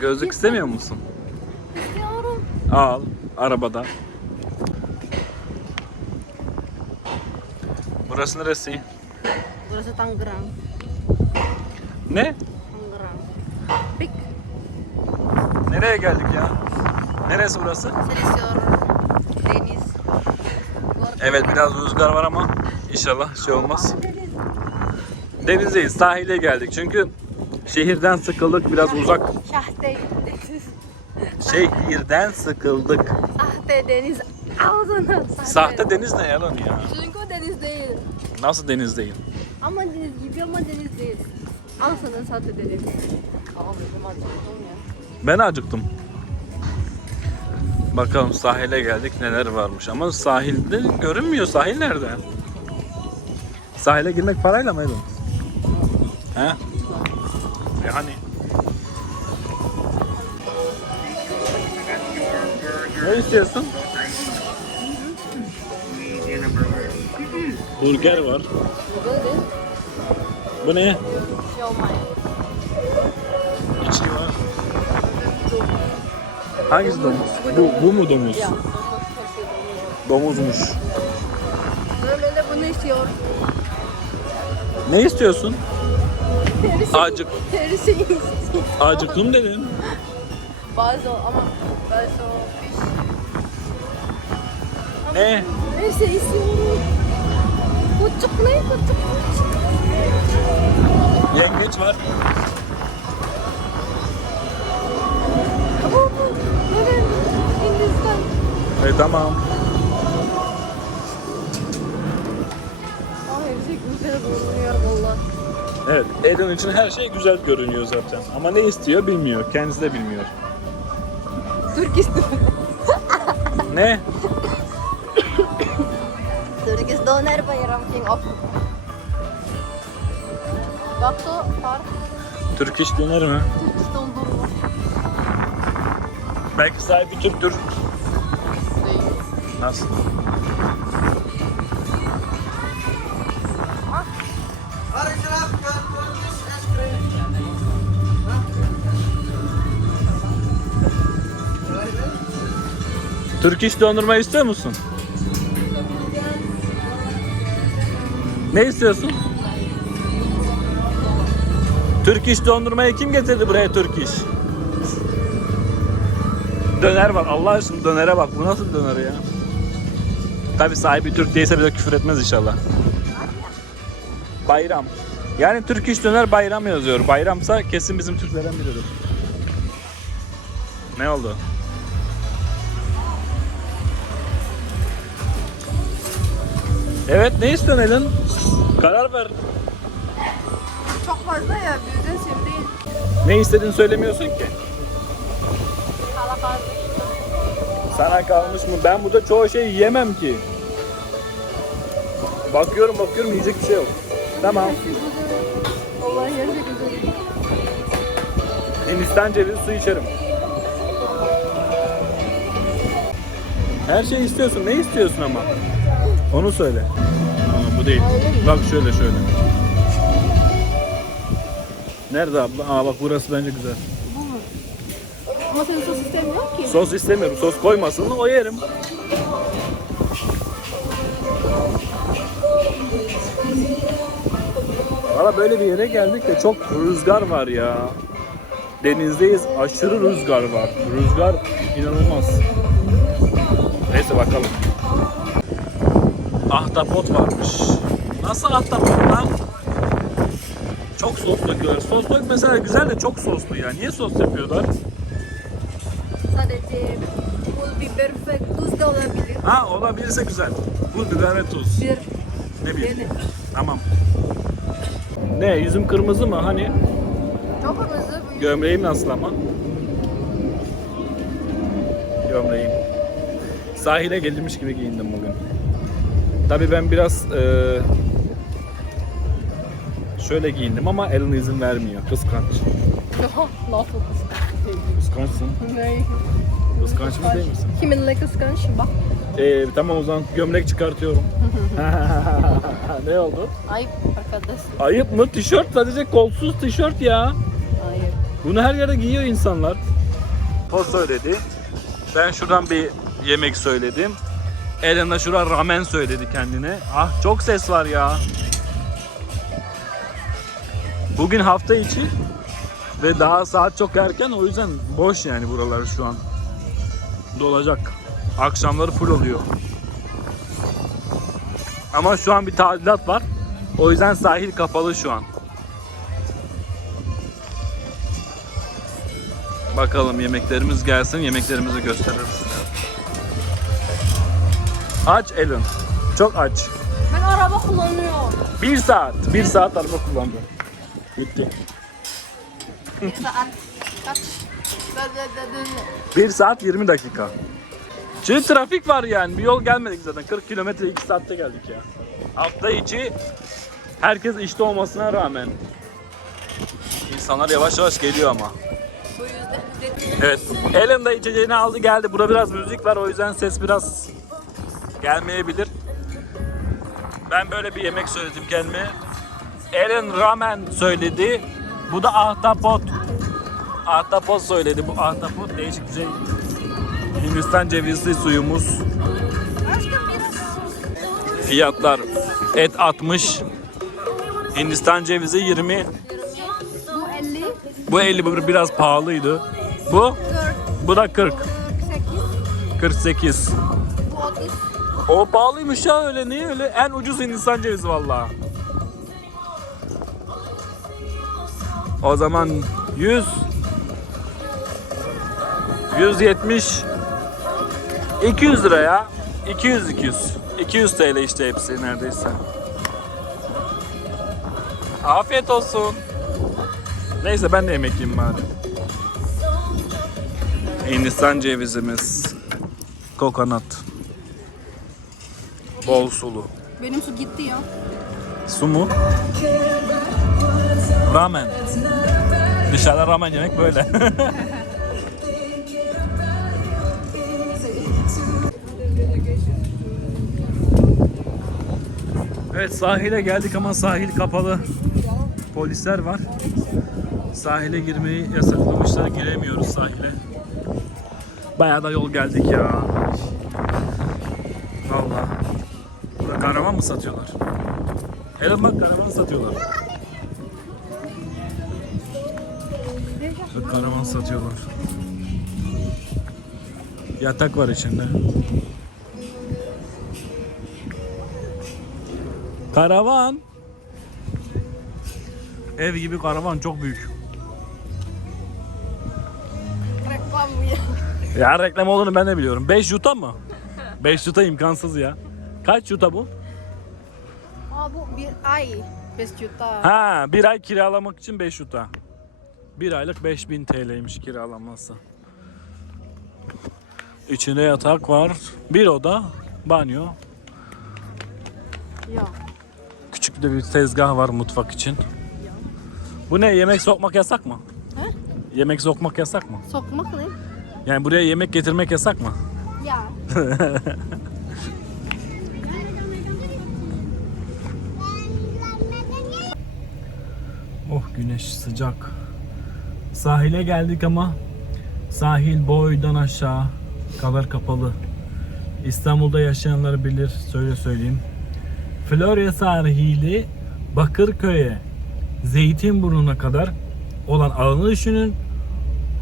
Gözlük istemiyor musun? İstiyorum. Al arabada. Burası neresi? Burası Tangerang. Ne? Tangerang. Pik. Nereye geldik ya? Neresi burası? Selisior. Deniz. Evet biraz rüzgar var ama inşallah şey olmaz. Denizdeyiz. Sahile geldik çünkü şehirden sıkıldık biraz uzak. Sahte deniz. Şehirden sıkıldık. Sahte deniz. Ağzına. Sahte deniz ne yalan ya? Çünkü o deniz değil. Nasıl deniz değil? Ama deniz gibi ama deniz değil. Al sana sahte deniz. Ama bizim acıktım ya. Ben acıktım. Bakalım sahile geldik neler varmış ama sahilde görünmüyor. Sahil nerede? Sahile girmek parayla mı? He? E hani? Ne istiyorsun? Burger var. Bu ne? İçki var. Hangisi domuz? Bu, bu mu domuz? Domuzmuş. Böyle de bunu istiyor. Ne istiyorsun? Terisi. Acık. Terisi. Acıktım dedim. Bazı ama bazı fiş. Ne? Neyse istiyorum. Kucuk ne? Kucuk. Yengeç var. Bu bu. Neden? Hindistan. E tamam. Evet, Eden için her şey güzel görünüyor zaten. Ama ne istiyor bilmiyor. Kendisi de bilmiyor. Türk istiyor. Ne? Turkish Doner Bayram King of. Bakso var. Türk iş döner mi? Turkish dondurma. Belki sahibi Türktür. Değil. Nasıl? Türk dondurma istiyor musun? Ne istiyorsun? Türk dondurmayı kim getirdi buraya Türk? Döner var. Allah aşkına dönere bak. Bu nasıl döner ya? Tabi sahibi Türk değilse bize küfür etmez inşallah. Bayram. Yani Türk döner bayram yazıyor. Bayramsa kesin bizim Türklerden biridir. Ne oldu? Evet ne istiyorsun Elin? Karar ver. Çok fazla ya bizden sevdiğin. Ne istediğini söylemiyorsun ki. Kalafaz. Sana kalmış mı? Ben burada çoğu şey yiyemem ki. Bakıyorum bakıyorum yiyecek bir şey yok. Tamam. Vallahi her şey güzel. Hindistan cevizi su içerim. Her şeyi istiyorsun. Ne istiyorsun ama? Onu söyle. Ama bu değil. Bak şöyle şöyle. Nerede abla? Aa bak burası bence güzel. Bu mu? Ama senin sos istemiyor ki. Sos istemiyorum. Sos koymasın o yerim. Valla böyle bir yere geldik de çok rüzgar var ya. Denizdeyiz. Aşırı rüzgar var. Rüzgar inanılmaz. Neyse bakalım. Ahtapot varmış. Nasıl ahtapot lan? Çok sos döküyorlar. Sos dök mesela güzel de çok soslu ya. Niye sos yapıyorlar? Sadece pul biber ve tuz da olabilir. Ha olabilirse güzel. Pul biber ve tuz. Bir. Ne bileyim. Tamam. Ne yüzüm kırmızı mı hani? Çok kırmızı bu. Gömleğim nasıl ama? Gömleğim. Sahile gelmiş gibi giyindim bugün. Tabii ben biraz eee, şöyle giyindim ama Ellen izin vermiyor. Kıskanç. Nasıl Kıskançsın. Ne? Kıskanç mı değil misin? Kiminle kıskanç? Bak. Ee, tamam o zaman gömlek çıkartıyorum. ne oldu? Ayıp arkadaş. Ayıp mı? Tişört sadece kolsuz tişört ya. Ayıp. Bunu her yerde giyiyor insanlar. O söyledi. Ben şuradan bir yemek söyledim. Elena şura ramen söyledi kendine. Ah çok ses var ya. Bugün hafta içi ve daha saat çok erken o yüzden boş yani buralar şu an. Dolacak. Akşamları full oluyor. Ama şu an bir tadilat var. O yüzden sahil kapalı şu an. Bakalım yemeklerimiz gelsin, yemeklerimizi gösteririz. Aç Ellen. Çok aç. Ben araba kullanıyorum. Bir saat. Bir saat araba kullandı. Bitti. Bir saat. Kaç? Bir saat 20 dakika. Çünkü trafik var yani. Bir yol gelmedik zaten. 40 kilometre 2 saatte geldik ya. Hafta içi herkes işte olmasına rağmen. İnsanlar yavaş yavaş geliyor ama. Bu yüzden dedim. Evet. Ellen de içeceğini aldı geldi. Burada biraz müzik var o yüzden ses biraz gelmeyebilir. Ben böyle bir yemek söyledim kendime. Ellen ramen söyledi. Bu da ahtapot. Ahtapot söyledi. Bu ahtapot değişik bir şey. Hindistan cevizli suyumuz. Fiyatlar et 60. Hindistan cevizi 20. Bu 50. Bu 50 bu biraz pahalıydı. Bu 40. bu da 40. 48. 48. Bu 30. O pahalıymış ya öyle niye öyle? En ucuz Hindistan cevizi vallahi. O zaman 100 170 200 lira ya. 200 200. 200 TL işte hepsi neredeyse. Afiyet olsun. Neyse ben de yemek yiyeyim bari. Hindistan cevizimiz. Kokonat. Bol sulu. Benim su gitti ya. Su mu? Ramen. Dışarıda ramen yemek böyle. evet sahile geldik ama sahil kapalı. Polisler var. Sahile girmeyi yasaklamışlar. Giremiyoruz sahile. Bayağı da yol geldik ya. Vallahi. Burada karavan mı satıyorlar? Hele bak karavan satıyorlar. Burada karavan satıyorlar. Yatak var içinde. Karavan. Ev gibi karavan çok büyük. Reklam bu ya. Ya reklam olduğunu ben de biliyorum. 5 yuta mı? 5 yuta imkansız ya. Kaç yuta bu? Aa bu bir ay. 5 juta. Ha, bir ay kiralamak için 5 yuta. Bir aylık 5000 TL'ymiş kiralaması. İçinde yatak var. Bir oda, banyo. Ya. Küçük de bir tezgah var mutfak için. Bu ne? Yemek sokmak yasak mı? He? Yemek sokmak yasak mı? Sokmak ne? Yani buraya yemek getirmek yasak mı? Ya. Oh güneş sıcak. Sahile geldik ama sahil boydan aşağı kadar kapalı. İstanbul'da yaşayanlar bilir söyle söyleyeyim. Florya sahili Bakırköy'e Zeytinburnu'na kadar olan alanı düşünün.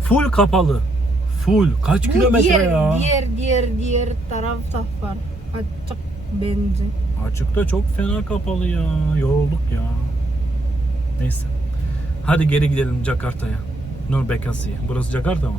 Full kapalı. Full. Kaç Bu kilometre diğer, ya? diğer, diğer, diğer tarafta var. Açık benzin. Açıkta çok fena kapalı ya. Yorulduk ya. Neyse. Hadi geri gidelim Jakarta'ya. Nur Bekasi'ye. Burası Jakarta mı?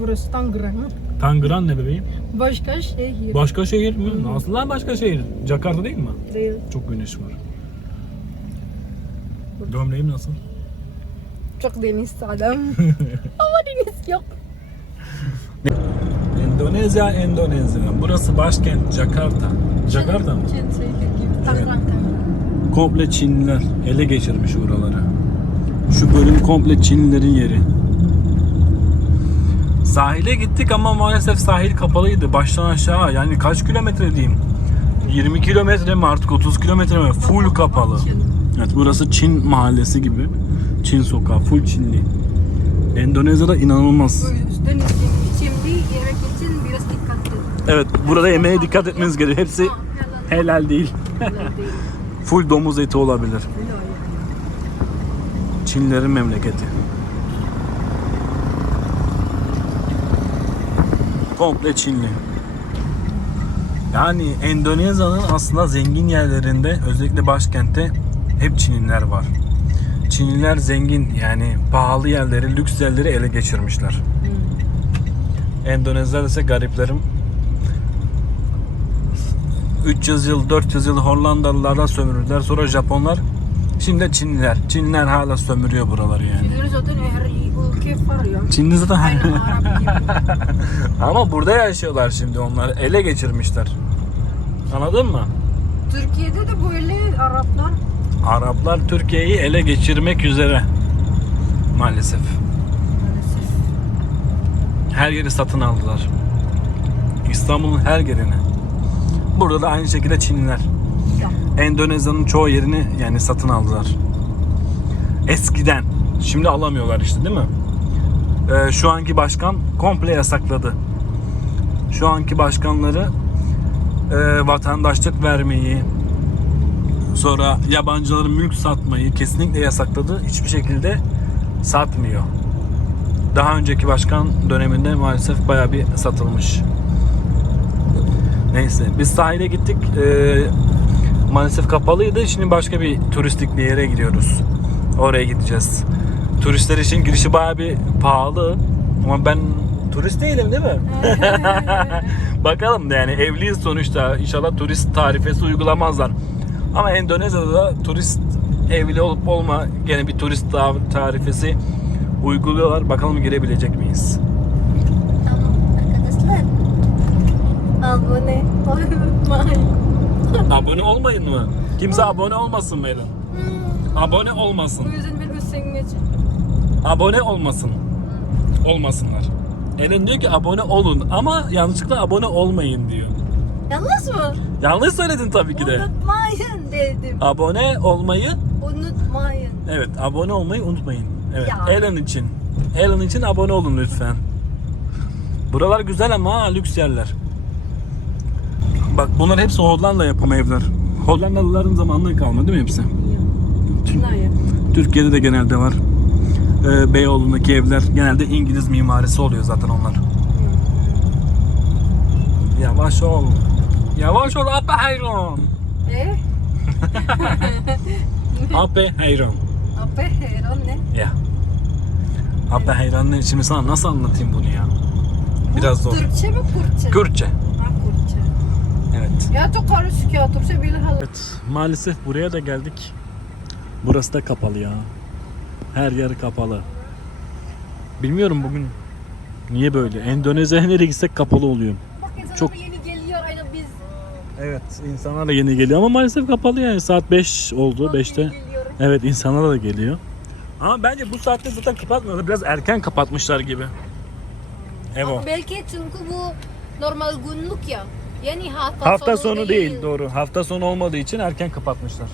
Burası Tangerang. Tangran ne bebeğim? Başka şehir. Başka şehir mi? Nasıl lan başka şehir? Jakarta değil mi? Değil. Çok güneş var. Gömleğim nasıl? Çok deniz adam. Ama deniz yok. Endonezya, Endonezya. Burası başkent Jakarta. Jakarta mı? Çin şehir gibi. Tangerang. Komple Çinliler ele geçirmiş oraları. Şu bölüm komple Çinlilerin yeri. Sahile gittik ama maalesef sahil kapalıydı baştan aşağı. Yani kaç kilometre diyeyim? 20 kilometre mi artık 30 kilometre mi? Full kapalı. Evet burası Çin mahallesi gibi. Çin sokağı full Çinli. Endonezya'da inanılmaz. Evet burada yemeğe dikkat etmeniz gerekiyor. Hepsi. Helal değil. Full domuz eti olabilir. Helal. Çinlerin memleketi. Komple Çinli. Yani Endonezya'nın aslında zengin yerlerinde özellikle başkentte hep Çinliler var. Çinliler zengin yani pahalı yerleri, lüks yerleri ele geçirmişler. Endonezler ise gariplerim. 300 yıl, 400 yıl Hollandalılardan sömürdüler. Sonra Japonlar. Şimdi de Çinliler. Çinliler hala sömürüyor buraları yani. Şimdi zaten her ülke var ya. Çinli zaten gibi. Ama burada yaşıyorlar şimdi onlar. Ele geçirmişler. Anladın mı? Türkiye'de de böyle Araplar Araplar Türkiye'yi ele geçirmek üzere. Maalesef. maalesef. Her yeri satın aldılar. İstanbul'un her yerini. Burada da aynı şekilde Çinliler. Ya. Endonezya'nın çoğu yerini yani satın aldılar. Eskiden. Şimdi alamıyorlar işte değil mi? Ee, şu anki başkan komple yasakladı. Şu anki başkanları e, vatandaşlık vermeyi, sonra yabancıların mülk satmayı kesinlikle yasakladı. Hiçbir şekilde satmıyor. Daha önceki başkan döneminde maalesef bayağı bir satılmış. Neyse biz sahile gittik. Ee, maalesef kapalıydı. Şimdi başka bir turistik bir yere gidiyoruz. Oraya gideceğiz. Turistler için girişi bayağı bir pahalı. Ama ben turist değilim değil mi? Bakalım da yani evliyiz sonuçta. İnşallah turist tarifesi uygulamazlar. Ama Endonezya'da da turist evli olup olma gene bir turist ta- tarifesi uyguluyorlar. Bakalım girebilecek miyiz? Tamam arkadaşlar. Abone olmayı. Abone olmayın mı? Kimse abone olmasın mı Eren? Abone Bu olmasın. yüzden bir üstün Abone olmasın. Olmasınlar. Eren diyor ki abone olun ama yanlışlıkla abone olmayın diyor. Yanlış mı? Yanlış söyledin tabii ki de. Unutmayın dedim. Abone olmayı, Unutmayın. evet abone olmayı unutmayın. Evet, Ya. Eren için. Eren için abone olun lütfen. Buralar güzel ama ha, lüks yerler. Bak bunlar hepsi Hollanda yapımı evler. Hollandalıların zamanından kalma değil mi hepsi? Türkiye'de de genelde var. Ee, Beyoğlu'ndaki evler genelde İngiliz mimarisi oluyor zaten onlar. Yavaş ol. Yavaş ol Ape Hayron. E? Ape Hayron. Apa heran ne? Ya. Ape Hayron ne? Şimdi sana nasıl anlatayım bunu ya? Biraz zor. Türkçe mi Kürtçe? Kürtçe. Evet. Ya çok karışık ya. Türkçe bile hal. Evet. Maalesef buraya da geldik. Burası da kapalı ya. Her yer kapalı. Bilmiyorum bugün niye böyle. Endonezya'ya nereye gitsek kapalı oluyor. Bak insanlar Çok- da yeni geliyor aynı biz. Evet insanlar da yeni geliyor ama maalesef kapalı yani saat 5 oldu Bak 5'te. yeni geliyor. Evet insanlar da geliyor. Ama bence bu saatte zaten kapatmıyorlar. Biraz erken kapatmışlar gibi. Evo. Ama belki çünkü bu normal günlük ya. Yani hafta, Hafta sonu değil doğru. Hafta sonu olmadığı için erken kapatmışlar.